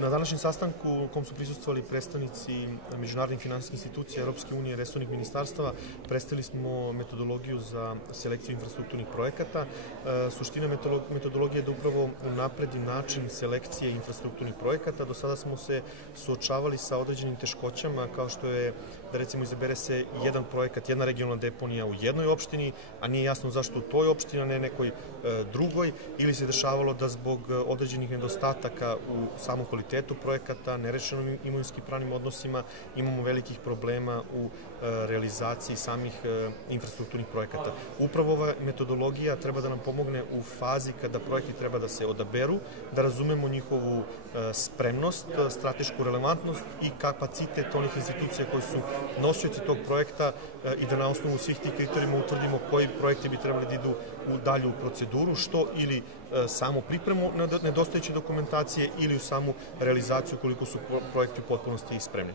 Na današnjem sastanku u kom su prisustvovali predstavnici međunarodnih finansijskih institucija Europske unije i resornih ministarstava, predstavili smo metodologiju za selekciju infrastrukturnih projekata. Suština metodologije je da upravo unapredi način selekcije infrastrukturnih projekata. Do sada smo se suočavali sa određenim teškoćama, kao što je da recimo izabere se jedan projekat, jedna regionalna deponija u jednoj opštini, a nije jasno zašto u toj opštini, a ne nekoj drugoj, ili se dešavalo da zbog određenih nedostataka u samom kvalitetu projekata, nerešenom imovinskim pravnim odnosima, imamo velikih problema u realizaciji samih infrastrukturnih projekata. Upravo ova metodologija treba da nam pomogne u fazi kada projekti treba da se odaberu, da razumemo njihovu spremnost, stratešku relevantnost i kapacitet onih institucija koji su nosioci tog projekta i da na osnovu svih tih kriterijuma utvrdimo koji projekti bi trebali da idu u dalju proceduru, što ili samu pripremu nedostajuće dokumentacije ili u samu realizaciju koliko su projekti u potpunosti spremni.